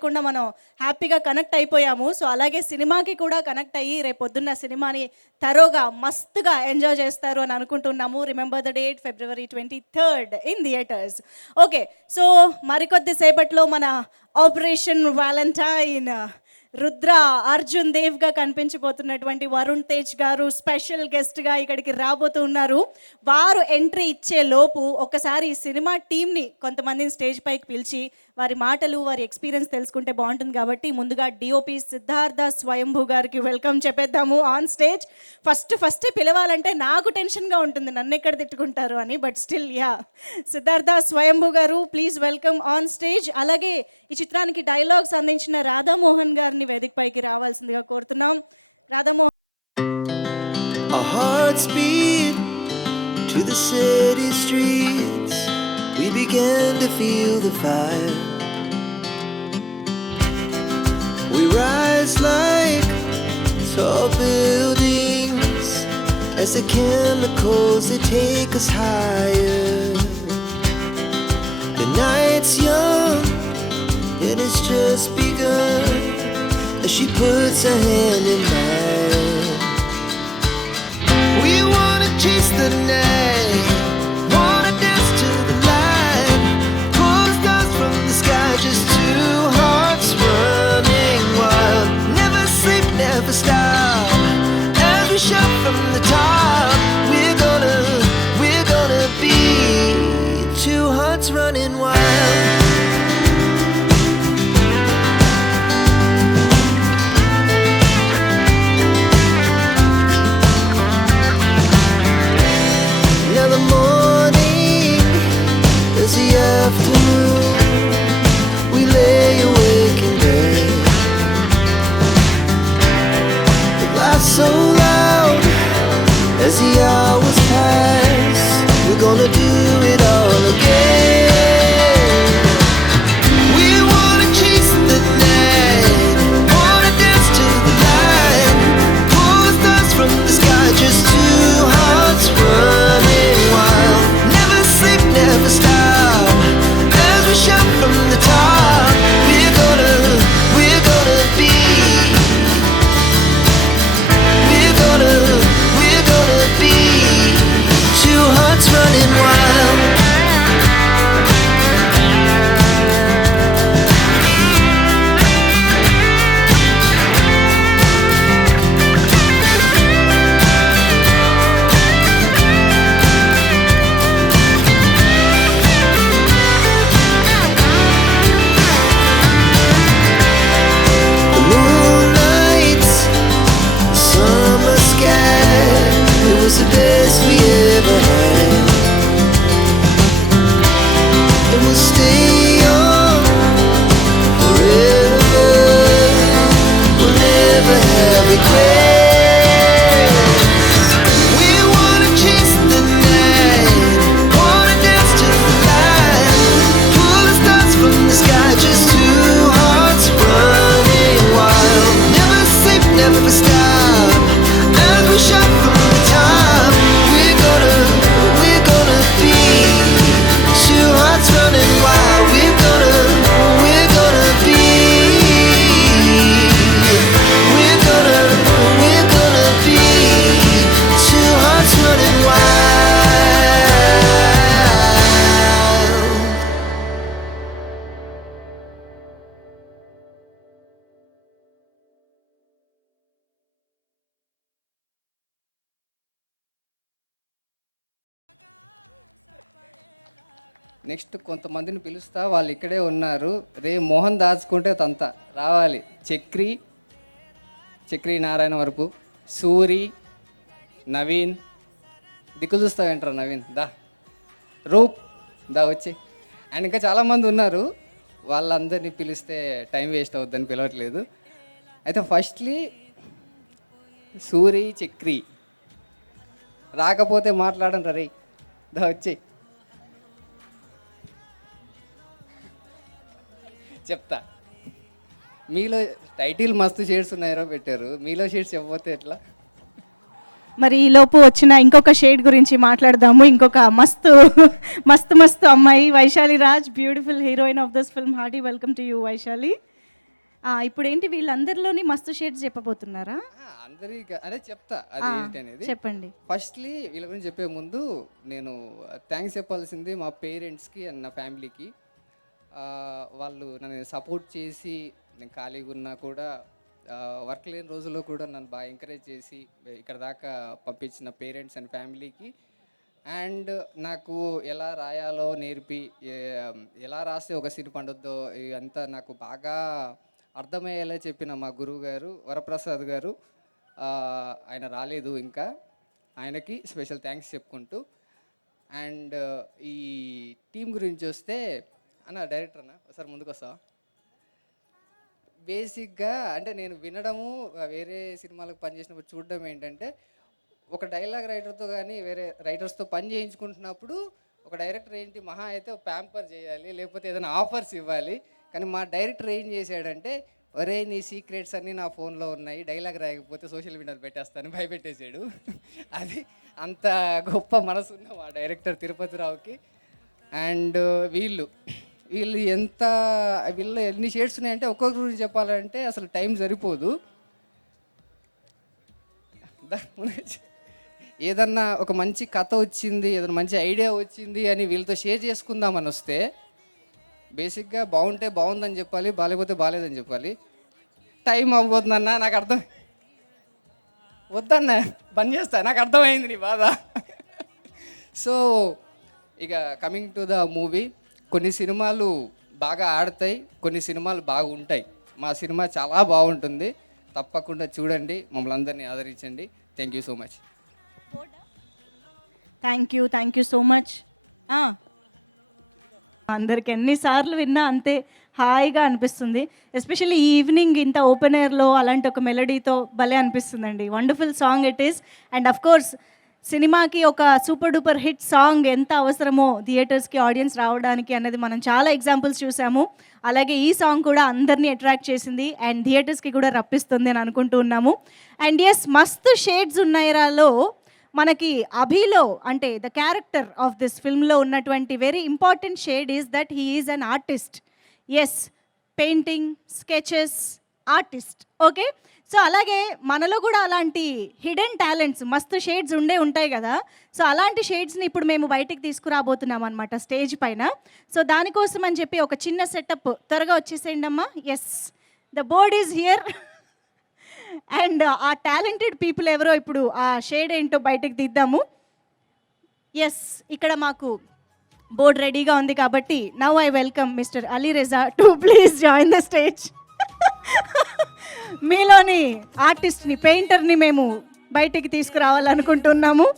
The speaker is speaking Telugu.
తెలియకుండా మనం హ్యాపీగా కనెక్ట్ అయిపోయాము. సో అలాగే సినిమాకి కూడా కనెక్ట్ అయ్యి రేపొద్దున్న సినిమాని తరోగా మస్తుగా ఎంజాయ్ చేస్తారు అని అనుకుంటున్నాము. Remember the date February 23rd in theatres. Okay, so మరికొద్ది సేపట్లో మన ఆపరేషన్ వ్యాలంటైన్ రుద్ర అర్జున్ దేవ్గా కనిపించబోతున్నటువంటి వరుణ్ తేజ్ గారు స్పెషల్ గెస్ట్గా ఇక్కడికి రాబోతున్నారు. వారు ఎంట్రీ ఇచ్చే లోపు ఒకసారి ఈ సినిమా టీంని కొంతమందిని స్టేజ్ పైకి పిలిచి వారి మాటలు వారి ఎక్స్పీరియన్స్ తెలుసుకుంటే బాగుంటుంది. కాబట్టి ముందుగా డిఓపి సిద్ధార్థ స్వయంభూ గారికి వెల్కమ్ చెప్పేద్దాము ఆన్ స్టేజ్. ఫస్ట్ పిలవాలంటే నాకు టెన్షన్గా ఉంటుంది నన్ను ఎక్కడ తిట్టుకుంటారు అని, బట్ స్టిల్ యా, సిద్ధార్థ స్వయంభూ గారు ప్లీజ్ వెల్కమ్ ఆన్ స్టేజ్. అలాగే ఈ చిత్రానికి డైలాగ్స్ అందించిన రాధామోహన్ గారిని వేదిక పైకి రావాల్సిందిగా కోరుతున్నాం. Radha Mohan. Our hearts beat to the city streets. We began to feel the fire. We rise like tall buildings as the chemicals they take us higher. The night's young and it's just begun as she puts her hand in mine. We wanna chase the night, wanna dance to the light, pull stars from the sky, just two hearts running wild. Never sleep, never stop, as we shout from the top. We're gonna be two hearts running wild. Now the morning is the afternoon. We lay awake in bed. We laugh so loud as the hours pass. We're gonna do it all again. We wanna chase the night, wanna dance to the light, pull the stars from the sky, just two hearts running wild. Never sleep, never stop, as we shout from the top. We're gonna be, we're gonna be two hearts running wild. Moonlight, summer sky, it was the best we ever had. And we'll stay on forever, we'll never have regrets. We wanna chase the night, wanna dance to the light, pull the stars from the sky, just two hearts running wild. Never sleep, never stop, as we shout from the top. We're gonna be two hearts running wild. We're gonna be, we're gonna be two hearts running wild. Next కొంతమందిని పిలుస్తా, వాళ్ళు ఇక్కడే ఉన్నారు. రే మోహన్ దాచుకుంటే తంత రావాలి. చక్రి నారాయణ వరపు, సూరి, నవీన్, దిక్కులు చూస్తావేంటారా నవీన్, దా రూప్, దా వచ్చి. అండ్ ఇంకా చాలామంది ఉన్నారు, వాళ్ళందరినీ పిలిస్తే టైం వేస్ట్ అవుద్దని పిలవట్లేదు. అయితే ఫస్ట్లీ సూరి, చక్రి రాకపోతే మాట్లాడండి రే, దా వచ్చి చెప్తా. మీలో టైటిల్ మస్తు షేడ్స్ ఉన్నాయో పెట్టారు, మీలో షేడ్స్ చెప్పకపోతే ఎట్లా? మరి ఈ లోపు వచ్చిన ఇంకొక షేడ్ గురించి మాట్లాడదాము. ఇంకొక మస్తు మస్తు మస్తు అమ్మాయి Vaishali Raj, beautiful heroine of this film. Hearty welcome to you Vaishali. ఇప్పుడు ఏంటి వీళ్ళందరిలోని మస్తు షేడ్స్ చెప్పబోతున్నారా? అందరికీ అదే చెప్తా అది ఏంటి అనేది. చెప్పండి. ఫస్ట్లీ వీళ్ళ గురించి చెప్పే ముందు నేను థ్యాంక్స్ చెప్పాల్సింది మా పేరెంట్స్కి అండ్ నా ఫ్యామిలీకి. వాళ్ళు నన్ను సపోర్ట్ చేసి నేను ఖాళీగా ఉన్నా కూడా వర్క్ లేని రోజుల్లో కూడా నన్ను బాగా ఎంకరేజ్ చేసి ఇక్కడ దాకా పంపించిన పేరెంట్స్ అండ్ ఫ్యామిలీకి, అండ్ నాకు ఎలా రాయాలో నేర్పి ఎలా రాస్తే ఒక సిని పండుద్దో ఇదంతా నాకు బాగా అర్థమయ్యేలా చెప్పిన మా గురువు గారు వరప్రసాద్ గారు, ఆయన రాలేదు ఇంకా, ఆయనకి స్పెషల్ థ్యాంక్స్ చెప్పుకుంటూ. అండ్ ఈ టీం గురించి వస్తే అన్న డైరెక్టర్ అన్న ఒకసారి ముందుకు వస్తావా? బేసిక్గా అంటే నేను వినడము వేరే సినిమాలకు పనిచేసినప్పుడు చూడడం ఏంటంటే, ఒక డైలాగ్ రైటర్తో కానీ వేరే రైటర్స్తో పని చేయించుకుంటున్నప్పుడు ఒక డైరెక్టర్ ఏంటి మహా అయితే ప్యాంపర్ చేయాలి, లేకపోతే ఏదైనా ఆఫర్స్ ఇవ్వాలి. కానీ మా డైరెక్టర్ ఏం చేశాడంటే, ఒరే నీ సీక్రెట్స్ అన్నీ నా ఫోన్లో ఉన్నాయి, డైలాగ్ రాయకపోతే సోషల్ మీడియాలో పెట్టేస్తాను భయపెట్టేసాడు. అది అంత గొప్ప మనసు ఉన్న మా డైరెక్టర్ తిరుపతి రావుకి. అండ్ వీళ్ళు ఎన్ని షేడ్స్ ఉన్నాయంటే ఒక్కొక్క గురించి చెప్పాలంటే అసలు టైం సరిపోదు. ఏదన్నా ఒక మంచి కథ వచ్చింది, ఏదైనా మంచి ఐడియా వచ్చింది అని వీళ్ళతో షేర్ చేసుకుందామని వస్తే బేసిక్గా బాగుంటే బాగుందని చెప్పాలి, బాగాలేకపోతే బాగాలేదని చెప్పాలి. టైం అవ్వబోతుందన్నా నాకు అర్థం, వద్దన్నా బంద్ చేస్తా, నాకు అర్థమైంది నీ బాధ. సో ఇక కమింగ్ టు ద మూవీ, కొన్ని సినిమాలు బాగా ఆడతాయి, కొన్ని సినిమాలు బాగుంటాయి. మా సినిమా చాలా బాగుంటుంది, తప్పకుండా చూడండి, మమ్మల్ని అందరినీ ఆదరించండి. Thank you so much. Thank you so much. అందరికి ఎన్నిసార్లు విన్నా అంతే హాయిగా అనిపిస్తుంది. ఎస్పెషల్లీ ఈ ఈవినింగ్ ఇంత ఓపెన్ ఎయిర్లో అలాంటి ఒక మెలడీతో భలే అనిపిస్తుందండి. Wonderful song it is. And of course సినిమాకి ఒక సూపర్ డూపర్ హిట్ సాంగ్ ఎంత అవసరమో థియేటర్స్కి ఆడియన్స్ రావడానికి అన్నది మనం చాలా ఎగ్జాంపుల్స్ చూసాము. అలాగే ఈ సాంగ్ కూడా అందరినీ అట్రాక్ట్ చేసింది అండ్ థియేటర్స్కి కూడా రప్పిస్తుంది అని అనుకుంటూ ఉన్నాము. అండ్ ఎస్, మస్తు షేడ్స్ ఉన్నాయిరాలో మనకి అభిలో అంటే ద క్యారెక్టర్ ఆఫ్ దిస్ ఫిల్మ్లో ఉన్నటువంటి very important shade is that he is an artist. Yes, painting, sketches, artist. Okay, so అలాగే మనలో కూడా అలాంటి హిడెన్ టాలెంట్స్ మస్తు షేడ్స్ ఉంటాయి కదా. సో అలాంటి షేడ్స్ని ఇప్పుడు మేము బయటికి తీసుకురాబోతున్నాం అనమాట స్టేజ్ పైన. సో దానికోసం అని చెప్పి ఒక చిన్న సెటప్, త్వరగా వచ్చేసేయండి అమ్మా. Yes, the board is here. And ఆ టాలెంటెడ్ పీపుల్ ఎవరో ఇప్పుడు ఆ షేడ్ ఏంటో బయటకు తీద్దాము. ఎస్, ఇక్కడ మాకు బోర్డ్ రెడీగా ఉంది కాబట్టి now I welcome mister Ali Reza to please join the stage. మీలోని ఆర్టిస్ట్ని, పెయింటర్ని మేము బయటికి తీసుకురావాలనుకుంటున్నాము.